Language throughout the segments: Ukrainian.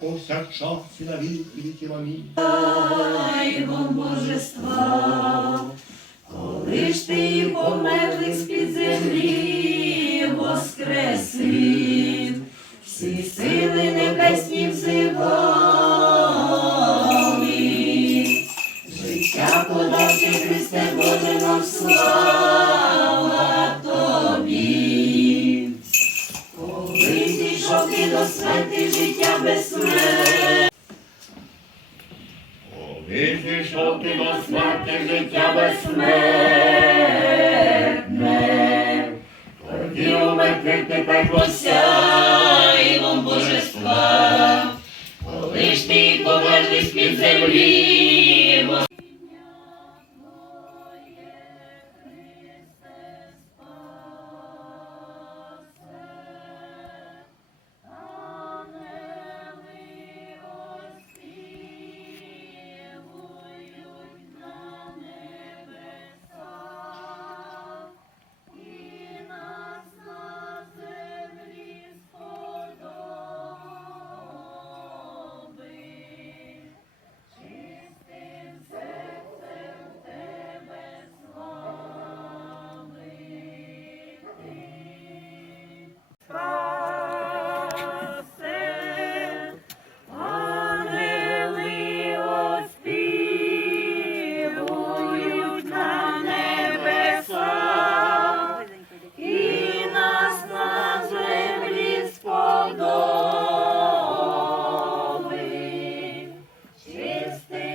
повсякчас і на віки. Амінь. Його божества, коли ж ти померлих з-під землі воскресив, всі сили небесні взивали, життя подавши Христе Боже нам слава ти життя без Коли зійшов ти до смерті життя безсмертне, тоді умерти ти так посяйвом божества, коли ж ти повернеш під землі. this thing.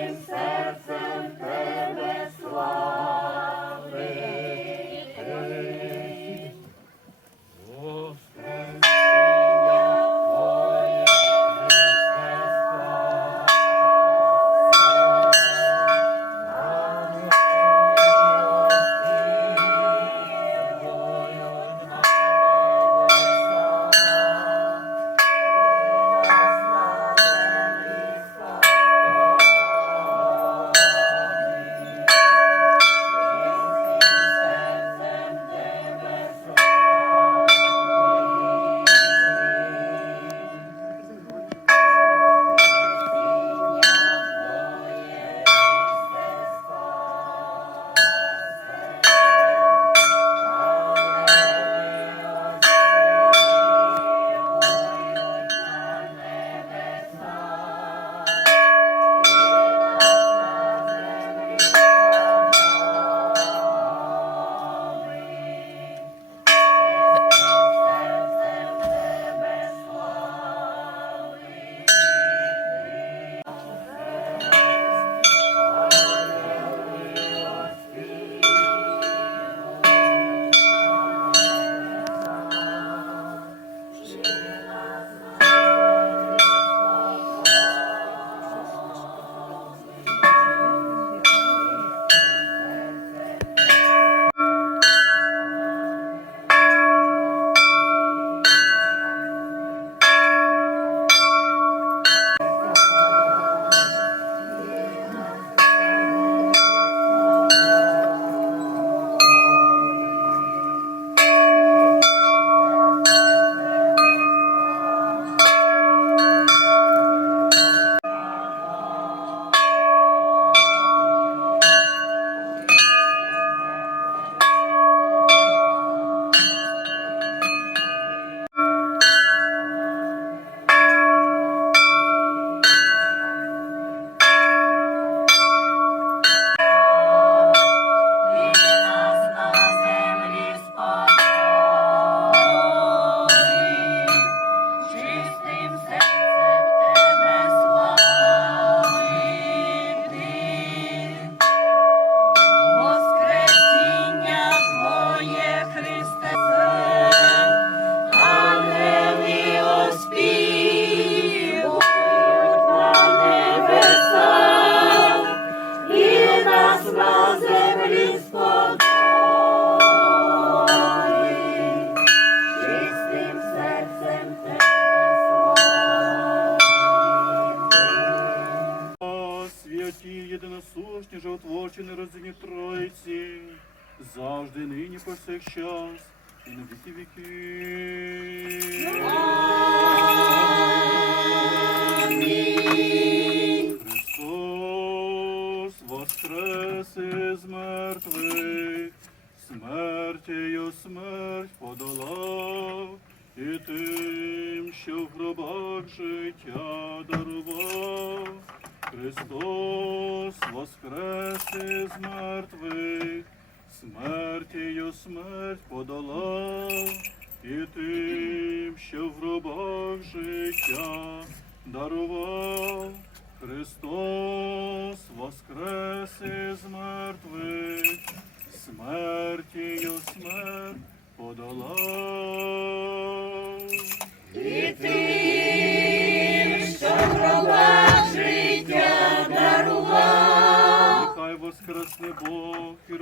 Єдиносушні, животворчі, нероздільні Троїці, завжди нині повсякчас і на віки віки. Амінь. Христос воскрес із мертвих, смертію смерть подолав, і тим, що в гробах життя дарував. Христос воскрес із мертвих, смертію смерть подолав, і тим, що в гробах життя дарував. Христос воскрес із мертвих, смертію смерть подолав.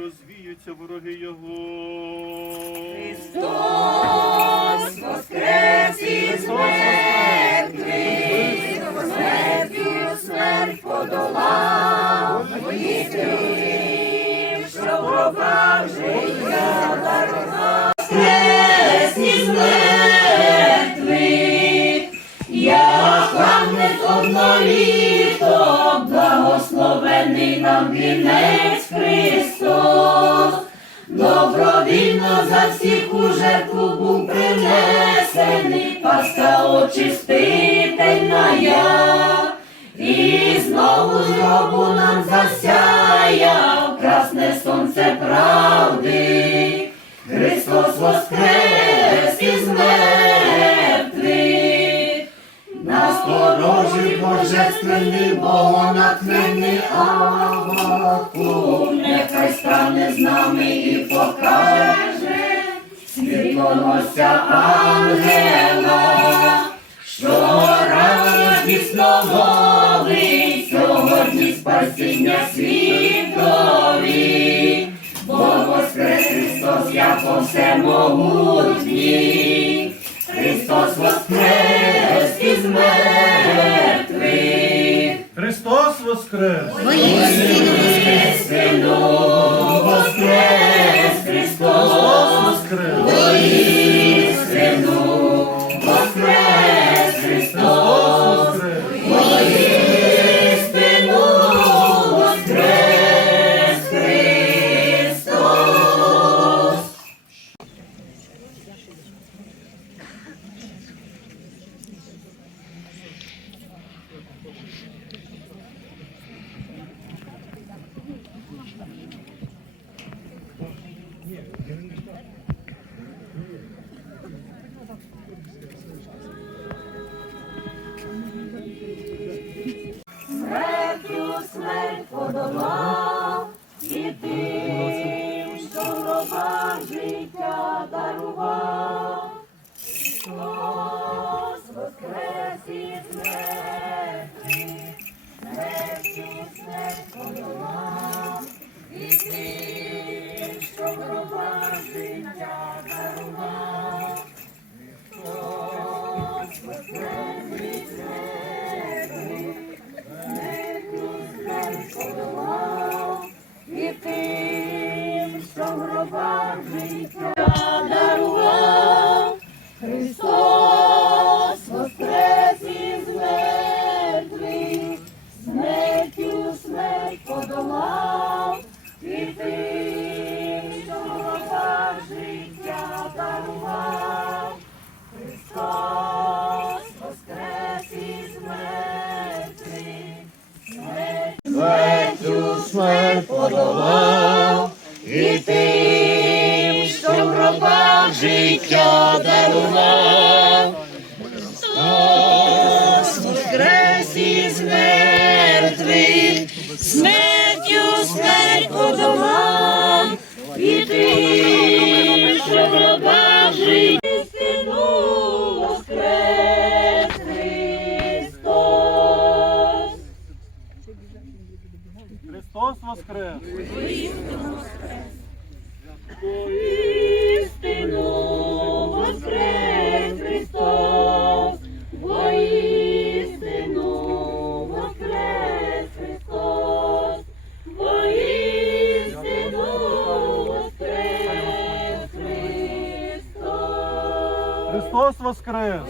Розвіються вороги Його. Христос воскрес із мертвих, смертю смерть подолав, і тим, що в гробах життя дарував. Воскрес із мертвих, як агнець одноліток, благословений нам вінець Христос. Добровільно за всіх у жертву був принесений, паска очистительна я. І знову з нам засяяв красне сонце правди. Христос воскрес із мертвих. Насторожий божественний богонатхнений Авакум, нехай стане з нами і покаже світлоносця ангела, що радісно ловить сьогодні спасіння світові, бо воскрес Христос, як всемогутній. Христос воскрес із мертвих, Христос воскрес! Сину воскрес подолав, і тим, смерть подолав, і тим, що в гробах життя дарував. Христос воскрес із мертвих, смертю Христос воскрес! Воістину воскрес Христос, воістину воскрес Христос, воістину воскрес Христос. Христос воскрес!